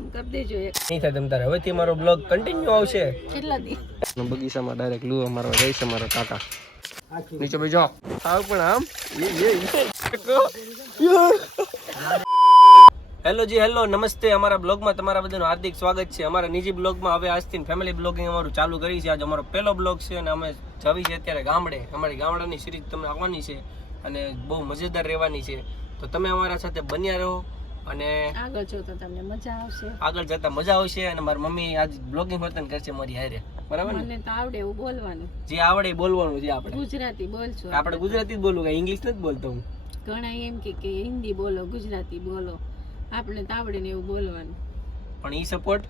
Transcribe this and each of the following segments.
આમ કરી દેજો એક. નહીં થાય તમ તારે. હવેથી મારો બ્લોગ કન્ટિન્યુ આવશે. કેટલા દી? બગીચામાં ડાયરેક્ટ લુઓ મારવા જાય છે મારા કાકા. નીચે ભાઈ જો. આવ પણ આમ. હેલો જી હેલો નમસ્તે. અમારા બ્લોગમાં તમારા બધાનું હાર્દિક સ્વાગત છે. અમારા નિજી બ્લોગમાં હવે આજથી ફેમિલી બ્લોગિંગ અમારું ચાલુ કરી છે. આજ અમારો પહેલો બ્લોગ છે અને અમે જવી છે અત્યારે ગામડે. અમારી ગામડાની સિરીઝ તમને આવવાની છે અને બહુ મજેદાર રહેવાની છે. તો તમે અમારા સાથે બન્યા રહો. અને આગળ જો તો તમને મજા આવશે. આગળ જતા મજા આવશે અને મારી મમ્મી આજ બ્લોગિંગ વર્તન કરશે મારી હારે. બરાબર ને? મને તો આવડે એવું બોલવાનું. જે આવડે બોલવાનું છે આપણે. ગુજરાતી બોલશું આપણે ગુજરાતી જ બોલવું કે ઇંગ્લિશ નથી બોલતો હું. ઘણા એમ કે કે હિન્દી બોલો ગુજરાતી બોલો. આપણે તો આવડે ને એવું બોલવાનું. પણ ઈ સપોર્ટ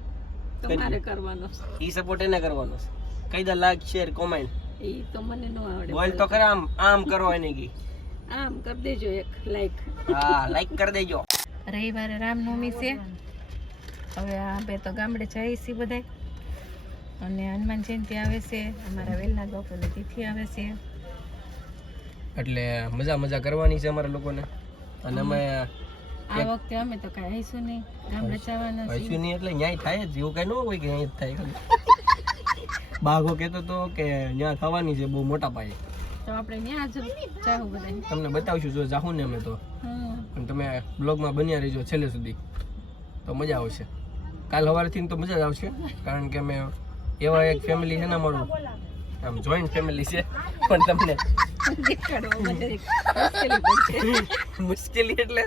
તમારે કરવાનો ઈ સપોર્ટ એને કરવાનો છે. કઈ દા લાઈક શેર કોમેન્ટ એ તો મને ન આવડે બોલ તો ખરા આમ આમ કરો એને કી આમ કરી દેજો એક લાઈક હા લાઈક કરી દેજો. રવિવારે રામનવમી છે. હવે આપણે તો ગામડે જઈએ છીએ બધાય. અને હનુમાન જયંતિ આવે છે અમારા વેલના બાપુની તિથિ આવે છે. એટલે મજા મજા કરવાની છે અમારા લોકોને. અને અમે આ વખતે અમે તો કાંઈ આવીશું નહીં. ગામડે જવાના છીએ. હસ્યું નહીં એટલે ન્યાય થાય જ. એવું કઈ ન હોય કે અહીંયા થાય ખાલી. બાઘો કહેતો તો કે ન્યા થવાની છે બહુ મોટા પાયે. તો આપણે ત્યાં જ જાવું બધા તમને બતાવશું જો જાહું ને અમે તો. હમ. પણ તમે બ્લોગમાં બન્યા રહેજો છેલ્લે સુધી. તો મજા આવશે. કાલ સવારથી તો મજા જ આવશે, કારણ કે અમે એવા એક ફેમિલી છે ને અમારું. આમ જોઈન્ટ ફેમિલી છે. પણ તમને મુશ્કેલી એટલે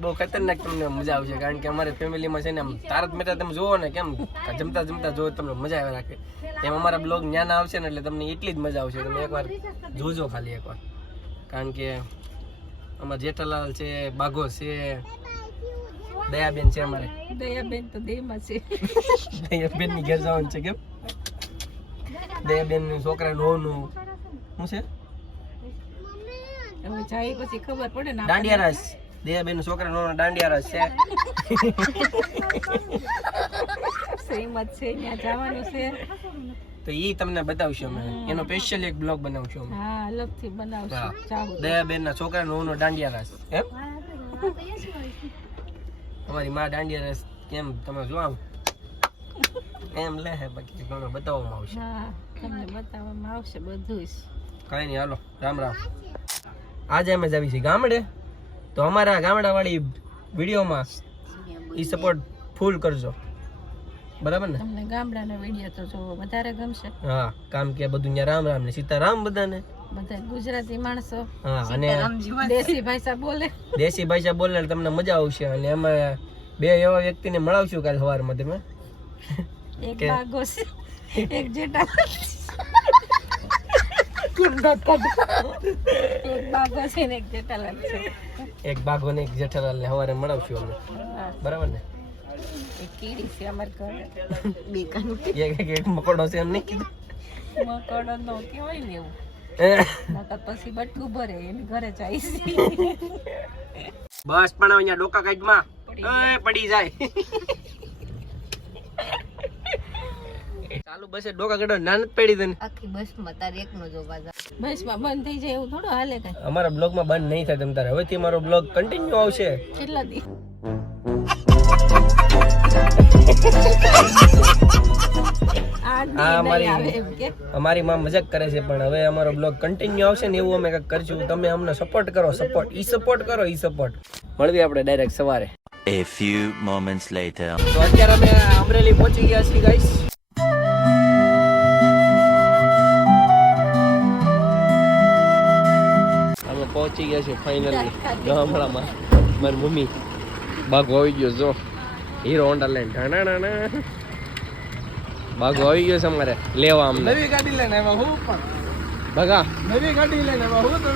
બહુ ખતરનાક તમને મજા આવશે, કારણ કે અમારે ફેમિલીમાં છે ને આમ તારક મહેતા તમે જોવો ને કેમ જમતા જમતા જોવો તમને મજા આવે રાખે. એમ અમારા બ્લોગ જ્ઞાન આવશે ને એટલે તમને એટલી જ મજા આવશે. તમે એકવાર જોજો ખાલી એકવાર. કારણ કે અમારા જેઠાલાલ છે બાઘો છે દયાબેન છે અમારે. દયાબેન તો દેમાં છે. દયાબેનની ઘેર જવાનું છે કેમ? દયાબેન છોકરા નું શું છે? હવે જાય પછી ખબર પડે ને દાંડિયા રસ. દયાબેન છોકરા નો દાંડિયા રસ છે. સેમ જ છે ત્યાં જવાનું છે. તો ઈ તમને બતાવશું અમે. એનો સ્પેશિયલ એક બ્લોગ બનાવશું અમે. હા અલગથી બનાવશું. ચાલો દયાબેન ના છોકરા નો દાંડિયા રસ. એમ? અમારી માં દાંડિયા રસ કેમ તમે જો આમ? એમ લે હે બાકી ઘણો બતાવવામાં આવશે. હા તમને બતાવવામાં આવશે બધું જ. કઈ નહીં હાલો રામ રામ. આજે અમે જાવી છીએ ગામડે. તો અમારા ગામડાવાળી વિડીયોમાં ઈ સપોર્ટ ફૂલ કરજો. બરાબર ને? તમને ગામડાના વીડિયો તો જોવો વધારે ગમશે. હા કામ કે બધું ન્યા રામ રામ ને સીતારામ બધાને. બધા ગુજરાતી માણસો. હા અને દેશી ભાષા બોલે. દેશી ભાષા બોલે તમને મજા આવશે. અને એમાં બે એવા વ્યક્તિને મળાવશું કાલ સવારમાં તમે? એક બાગો એક જેટા એક બાગો ને એક જેઠાલાલ બાઘો ને એક જેઠાલાલ ને સવારે મળાવશું અમે. બરાબર ને? કીડી છે અમાર ઘરે. બે કાનું એક એક એક મકોડો છે એમ કીધું? મકડો નો કહેવાય ને એવું. નકર પછી બટકું ભરે એની ઘરે જાય છે. બસ પણ અહીંયા ડોકા કાઢમાં. એ પડી જાય. ચાલુ બસે ડોકા કાઢો ના પડી દે આખી બસમાં તારે એકનો જોવા બસમાં બંધ થઈ જાય એવું થોડું હાલે કઈ. અમારા બ્લોગમાં બંધ નહીં થાય તમ તારે. હવે થી મારો બ્લોગ કન્ટિન્યુ આવશે. કેટલા દી અમારી- અમારી માં મજાક કરે છે પણ હવે અમારો બ્લોગ કન્ટિન્યુ આવશે ને એવું અમે કંઈક કરશું. તમે અમને સપોર્ટ કરો સપોર્ટ ઈ સપોર્ટ કરો ઈ સપોર્ટ મળવી આપણે ડાયરેક્ટ સવારે. A few moments later. તો અત્યારે અમે અમરેલી પહોંચી ગયા છીએ ગાઈસ અમે પહોંચી ગયા છીએ ફાઇનલી ગામડામાં. મારી મમ્મી બાગ આવી ગયો જો. હીરો હોન્ડા લઈને. ઢાણા બાઘો આવી ગયો છે અમારે. લેવા અમને. નવી ગાડી લઈને આવ્યા હું પણ. ભગા નવી ગાડી લઈને આવ્યા હું તમે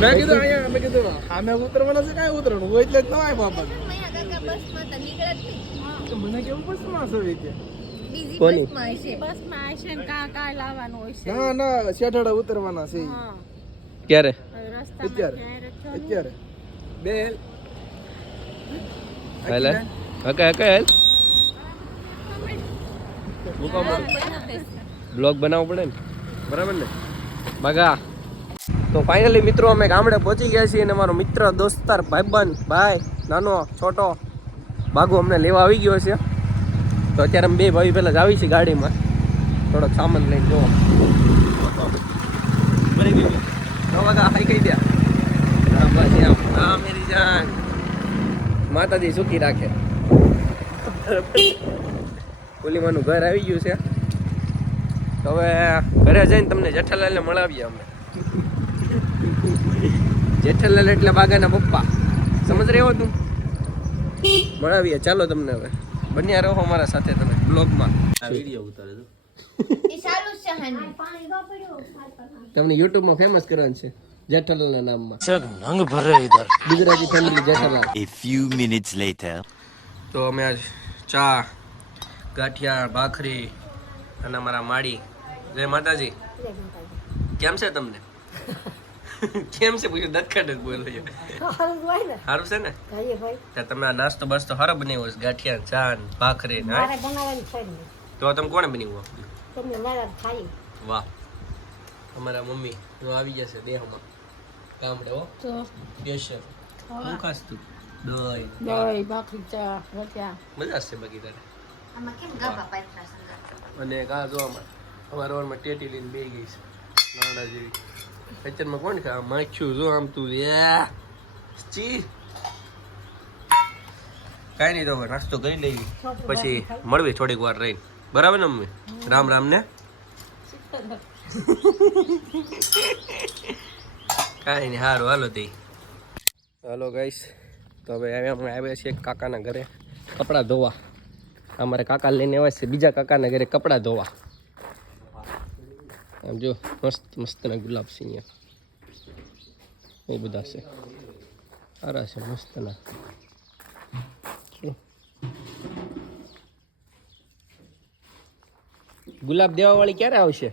મેં કીધું અહીંયા મેં કીધું આમે ઉતરવાના છે કાંઈ ઉતરવાનું? હોય એટલે જ ન આવ્યો બાપા. મને કેવું બસમાં છે કે? બસમાં આવશે ને કા કા લાવવાનું હોય છે. ના ના શેઠાડા ઉતરવાના છે. ક્યારે? અત્યારે. અત્યારે. બે હેલ? હકે હકે હેલ. બ્લોગ બનાવવો પડે ને? બરાબર ને? બગા. તો ફાઇનલી મિત્રો અમે ગામડે પહોંચી ગયા છીએ અને મારો મિત્ર દોસ્તાર ભાઈબંધ ભાઈ નાનો છોટો બાગુ અમને લેવા આવી ગયો છે. તો અત્યારે અમે બે ભાઈ પહેલાં જ આવી છે ગાડીમાં. થોડોક સામાન લઈને જો ભરી ગયું વાગા કહી દે. પછી બસ હા મેરી જાન. માતાજી સુખી રાખે. ઓલીમાનું ઘર આવી ગયું છે. તો હવે ઘરે જઈને તમને જેઠાલાલને મળાવીએ અમે. જેઠાલાલ એટલે બાગાના પપ્પા. સમજ રહ્યો તું? મળાવીએ. ચાલો તમને હવે. બન્યા રહો અમારા સાથે તમે બ્લોગમાં. તમને યુટ્યુબમાં ફેમસ કરવાનું છે. જેઠાલાલના નામમાં. Gujarati family Jethalal. A few minutes later. તો અમે આજ ચા ગાંઠિયા ભાખરી અને અમારા માડી જય માતાજી. કેમ છે તમને? કેમ છે? પૂછ્યું દતખાટ જ બોલો છો. સારું છે ને? ત્યાં તમે આ નાસ્તો બાસ્તો સારો બનાવ્યો છે ગાંઠિયા ચા ને ભાખરી તો તમે કોણે બનાવ્યું વાહ. અમારા મમ્મી આવી જશે દેહમાં. ગામડે હો. તો સ્પેશિયલ શું ખાસ તું? દોઈ દોઈ ભાખરી ચા ભજીયા મજા છે બાકી તારે અને કા આ જોવામાં અમારા ઓરમાં ટેટી લઈને બે ગઈ છે નાના જેવી. પિક્ચરમાં કોણ ખા માખ્યું જો આમ તું યા. ચી. કાંઈ નહીં તો હવે નાસ્તો કરી લેવી પછી મળવી થોડીક વાર રહીને. બરાબર ને મમ્મી? રામ રામ ને? કાંઈ નહીં સારું હાલો તે. હાલો ગાઈશ તો હવે અમે આવ્યા છીએ કાકાના ઘરે કપડાં ધોવા. અમારે કાકા લઈને આવ્યા છે, બીજા કાકાના ઘરે કપડાં ધોવા. આમ જો, મસ્ત, મસ્તના ગુલાબ છે અહીંયા. એ બધા છે. સારા છે, મસ્તના. ગુલાબ દેવાવાળી ક્યારે આવશે?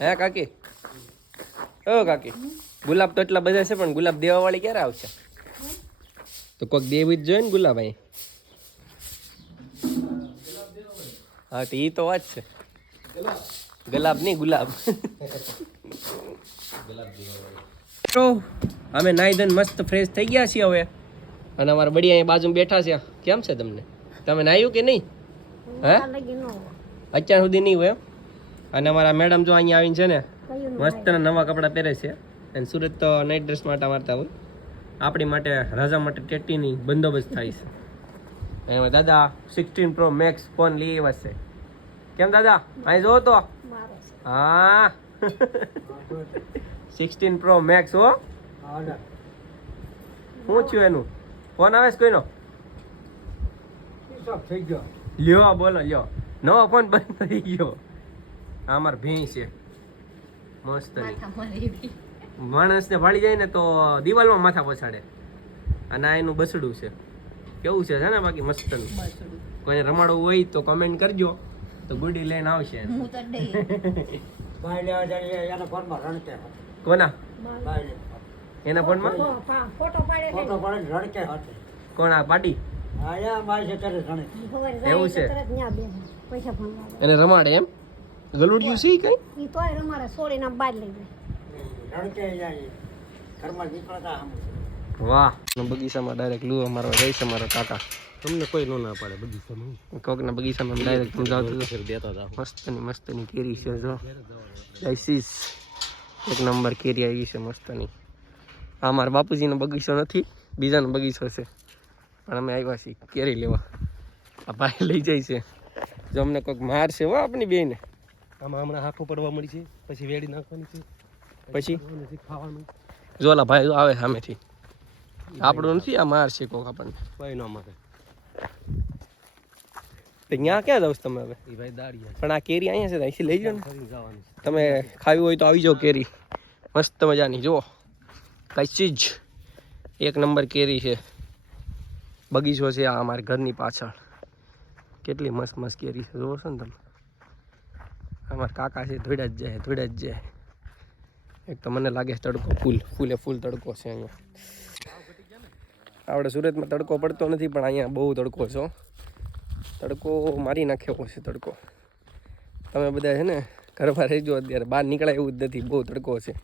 હે, કાકી? ઓ કાકી ગુલાબ તો એટલા બધા છે પણ ગુલાબ દેવાવાળી ક્યારે આવશે? તો કોઈક દેવી જ જોઈએ ને ગુલાબ અહીં. હા તો એ તો વાત છે. ગુલાબ નહીં ગુલાબ. તો અમે નાઈ ધન મસ્ત ફ્રેશ થઈ ગયા છીએ હવે. અને અમારા બડી અહીંયા બાજુમાં બેઠા છે. કેમ છે તમને? તમે નાહ્યું કે નહીં? હે? અત્યાર સુધી નહીં હોય એમ? અને અમારા મેડમ જો અહીંયા આવીને છે ને મસ્ત નવા કપડાં પહેરે છે. અને સુરત તો નાઇટ ડ્રેસ માટે મારતા હોય. આપણી માટે રાજા માટે ટેટીની બંદોબસ્ત થાય છે. એમાં દાદા સિક્સટીન પ્રો મેક્સ ફોન લઈ આવ્યા છે. કેમ દાદા? અહીં જોવો તો. હા. સિક્સટીન પ્રો મેક્સ હો. શું થયું એનું? ફોન આવે છે કોઈનો? લ્યો બોલો લ્યો. નવો ફોન બંધ થઈ ગયો. આ અમાર ભેં છે. મસ્ત માણસને ભાળી જાય ને તો દિવાલમાં માથા પછાડે. અને આ એનું બસડું છે. કેવું છે છે ને બાકી મસ્તનું? કોઈને રમાડવું હોય તો કમેન્ટ કરજો. તો ગુડી લઈને આવશે. કોના? એના ફોનમાં? કોણ આ પાટી? એવું છે. એને રમાડે એમ? ગલુડિયું છે ઈ કઈ? વાહ. બગીચામાં ડાયરેક્ટ લુ અમારો રહી છે મારા કાકા. તમને કોઈ નો ના પાડે બગીચામાં. કોકના બગીચામાં ડાયરેક્ટ તું જાવ દેતા જાવ મસ્તની મસ્તની કેરી છે જો. લાઈસીસ એક નંબર કેરી આવી છે મસ્તની. આ મારા બાપુજીનો બગીચો નથી બીજાનો બગીચો છે. પણ અમે આવ્યા છીએ કેરી લેવા. આ ભાઈ લઈ જાય છે. જો અમને કોઈક મારશે હો આપણી બેને. આમાં હમણાં હાંફો પડવા મળી છે પછી વેડી નાખવાની છે પછી ખાવાનું જોલા ભાઈ આવે સામેથી. આપણું નથી આ માર છે કોક આપણને. ભાઈ ન મારે તો ત્યાં ક્યાં જાવ છો તમે હવે? એ ભાઈ દાડિયા પણ આ કેરી અહીંયા છે અહીંથી લઈ જાઓ ને. તમે ખાવી હોય તો આવી જાઓ કેરી. મસ્ત મજાની જુઓ. કઈ જ એક નંબર કેરી છે. બગીચો છે આ અમારા ઘરની પાછળ. કેટલી મસ્ત મસ્ત કેરી છે જોવો છો ને તમે? અમારા કાકા છે ધોડા જ જાય ધોડા જ જાય. એક તો મને લાગે છે તડકો ફૂલ, ફૂલે ફૂલ તડકો છે અહીંયા. આપણે સુરતમાં તડકો પડતો નથી, પણ અહીંયા બહુ તડકો છો તડકો મારી નાખ્યો છે તડકો. તમે બધા છે ને ઘરમાં રહેજો અત્યારે, બહાર નીકળાય એવું જ નથી, બહુ તડકો છે.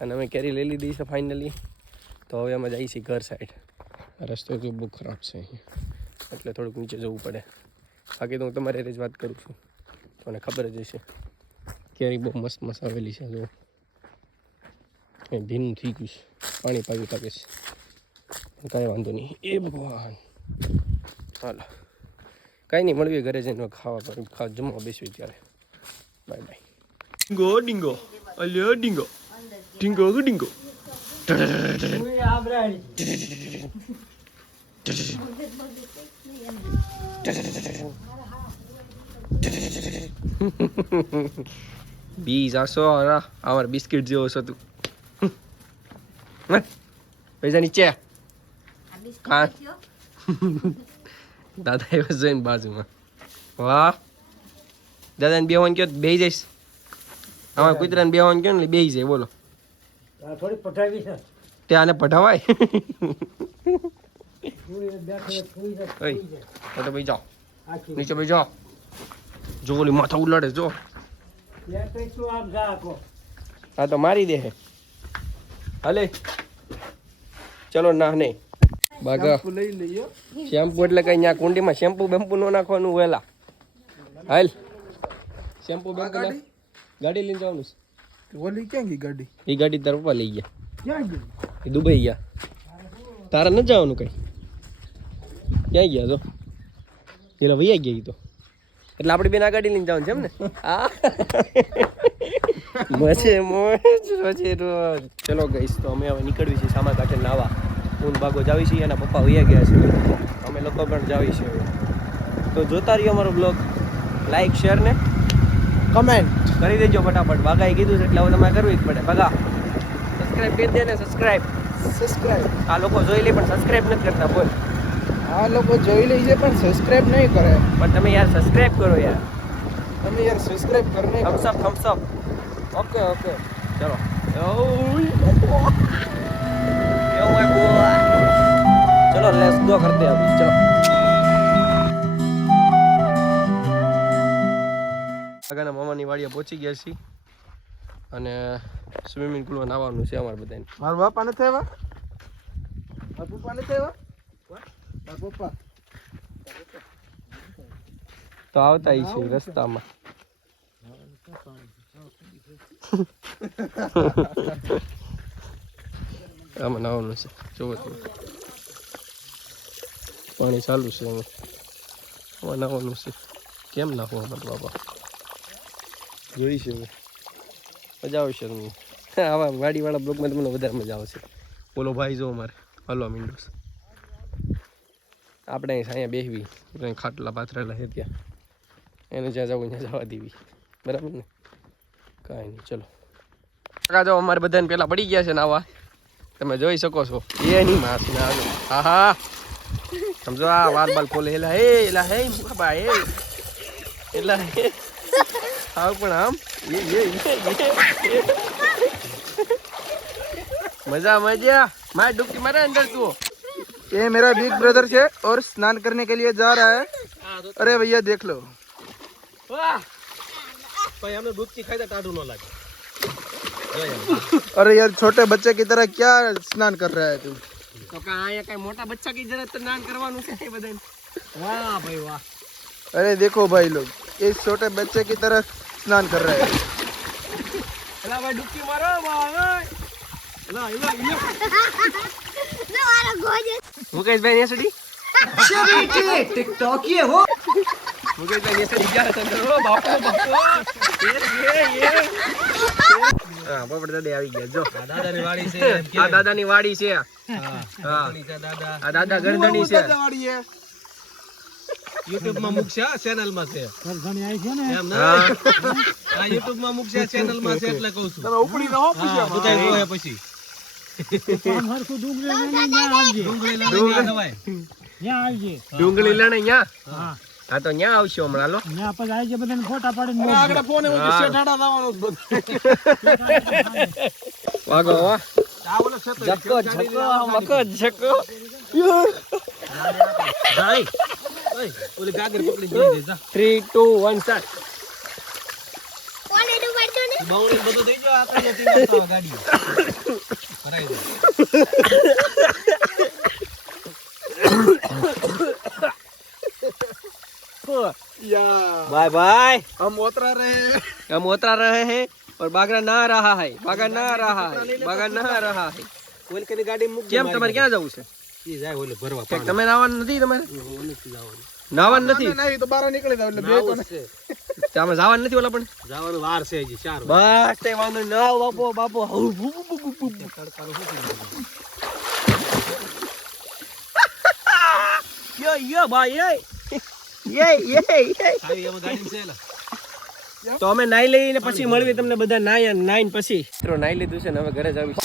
અને અમે કેરી લઈ લીધી છે ફાઇનલી તો હવે અમે જઈએ છીએ ઘર સાઈડ રસ્તો તો બહુ ખરાબ છે અહીંયા. એટલે થોડુંક નીચે જવું પડે. બાકી તો હું તમારી જ વાત કરું છું. તમને ખબર જ હશે. કેરી બહુ મસ્ત મસ્ત આવેલી છે જો એ ભીનું થઈ ગયું છે. પાણી પાવી પાકે છે. કાંઈ વાંધો નહીં. એ ભગવાન. હાલો. કાંઈ નહીં મળવી ઘરે જઈને ખાવા પર ખાવા જમવા બેસવી ત્યારે. બાય બાય ડીંગો ડીંગો અલ્યો ડીંગો ડીંગો ડીંગો બીજ આસો અરા અમાર બિસ્કિટ જેવો છો તું. હે? પૈસા નીચે. કા દાદા એવા જોઈને બાજુમાં. વાહ. દાદાને બેહવાનું કયો બે જઈશ. આમાં કૂતરાને બેવાનું કયો ને બે જાય બોલો. થોડી પઠાવી છે. તે આને તો તો ભાઈ જાઓ. નીચે ભાઈ જાઓ. જો ઓલી માથા ઉલાડે જો. હા તો મારી દે હાલે ચલો ના નહીં. બાગા શેમ્પુ એટલે કઈ ત્યાં કુંડીમાં શેમ્પુ બેમ્પુ નો નાખવાનું વહેલા હાલ. શેમ્પુ બેમ્પુ ગાડી લઈને જવાનું છે. ઓલી ક્યાં ગઈ ગાડી? એ ગાડી તાર પપ્પા લઈ ગયા. ક્યાં ગઈ? દુબઈ ગયા. તારે ન જવાનું કઈ? ક્યાં ગયા તો? પેલા વૈયા ગયા તો. એટલે આપણે બેન આ ગાડી લઈને જવાનું છે એમ ને? હા. મજે મોજ રોજે રોજ. ચલો ગઈશ તો અમે હવે નીકળવી છીએ સામા કાંઠે નાવા. ઊન ભાગો જાવી છીએ એના પપ્પા વૈયા ગયા છે. અમે લોકો પણ જાવી છીએ તો જોતા રહ્યો અમારો બ્લોગ લાઈક શેર ને કમેન્ટ કરી દેજો ફટાફટ. બાગાએ કીધું છે એટલે હવે તમારે કરવી જ પડે. બાગા સબસ્ક્રાઇબ કરી દે ને સબસ્ક્રાઇબ સબસ્ક્રાઇબ આ લોકો જોઈ લે પણ સબસ્ક્રાઇબ નથી કરતા બોલ. આ લોકો જોઈ લે છે પણ સબસ્ક્રાઇબ નહીં કરે. પણ તમે યાર સબસ્ક્રાઇબ કરો યાર. તમે યાર સબસ્ક્રાઇબ કરને thumbs up thumbs up okay okay ચલો. ચલો લેસ દો કરતે અભી ચલો. આગળના મામાની વાડીએ પહોંચી ગયા છીએ. અને સ્વિમિંગ પુલમાં નાવાનું છે અમારે બધાને. મારા બાપા નથી આવ્યા? પપ્પા નથી આવ્યા? તો આવતા છે રસ્તામાં. આમાં નાવાનું છે. જોવો તમે. પાણી ચાલુ છે એમાં આમાં નાવાનું છે. કેમ નાખવું અમારા બાપા? જોઈ છે. મજા આવશે તમને આવા વાડીવાળા બ્લોકમાં તમને વધારે મજા આવશે. બોલો ભાઈ જો અમારે. હલો મીંડોસ આપણે અહીંયા બેસવી ખાટલા પાથરેલા છે ત્યાં. એને જ્યાં જવું ત્યાં જવા દેવી. બરાબર ને? કાંઈ નહીં ચલો. કાકા જો અમારે બધાને પેલા પડી ગયા છે નાવા. તમે જોઈ શકો છો. એ નહીં માસ ના હા હા. સમજો આ વાર બાલ ખોલે એલા. હે એલા હે બાબા હે એલા હે. આવ પણ આમ. એ, એ મજા મજા. મારે ડૂબકી મારે અંદર તું ये मेरा बिग ब्रदर है और स्नान करने के लिए जा रहा है अरे भैया देख लो વાહ ભાઈ અમે ડૂબકી ખાઈ ટાઢું ન લાગે अरे यार छोटे बच्चे की तरह क्या स्नान कर रहा है तू તો કા અહીંયા કઈ મોટા બચ્ચા કી જરા સ્નાન કરવાનું છે એ બધાને વાહ ભાઈ વાહ अरे देखो भाई लोग इस छोटे बच्चे की तरह स्नान कर रहे हैं એલા ભાઈ ડૂબકી મારો ભાઈ એલા એલા એલા મુકેશભાઈ ને સુધી? ટિકટોક ये हो મુકેશભાઈ ને સુધી ગયા હતા. બાપો બાપો. એ એ એ. હા પોપટ દાદા આવી ગયા. જો. દાદાની વાડી છે આ દાદાની વાડી છે. હા આ દાદા. ગરદણી છે. યુટ્યુબમાં મૂકશે ચેનલમાં છે. એમ ના આ યુટ્યુબમાં મુકશે ચેનલમાં છે એટલે કહું છું. ઉપડી રહો હા બધા પછી. ડુંગળી ન્યા લણે ન્યા હા. તો ન્યા આવશો હમણાં લો આગળ ફોન એવું શેઠાડા લાવવાનો વાગો વાહ જકો જકો મકો જકો જાય. ઓલી ગાગર પકડી દે જા થ્રી ટુ વન સ્ટાર્ટ બહુરી બધું થઈ ગયો આપણે નથી મળતો ગાડી કરાઈ દે બાય બાય હમ ગાડી મૂક તમારે ક્યાં જવું છે? ઈ તમે નાવા નથી તમારે? નાવાનું નથી? નથી તો બહાર નીકળી તમે જવાનું નથી ઓલા પણ? જવાનું વાર છે હજી ચાર બસ તે વાંધો ન બાપો બાપો. યો યો ભાઈ એ યે યે યે. તો અમે નાઈ લઈને પછી મળવી તમને બધા નાઈ નાઈન પછી. મિત્રો નાઈ લીધું છે ને હવે ઘરે જ આવી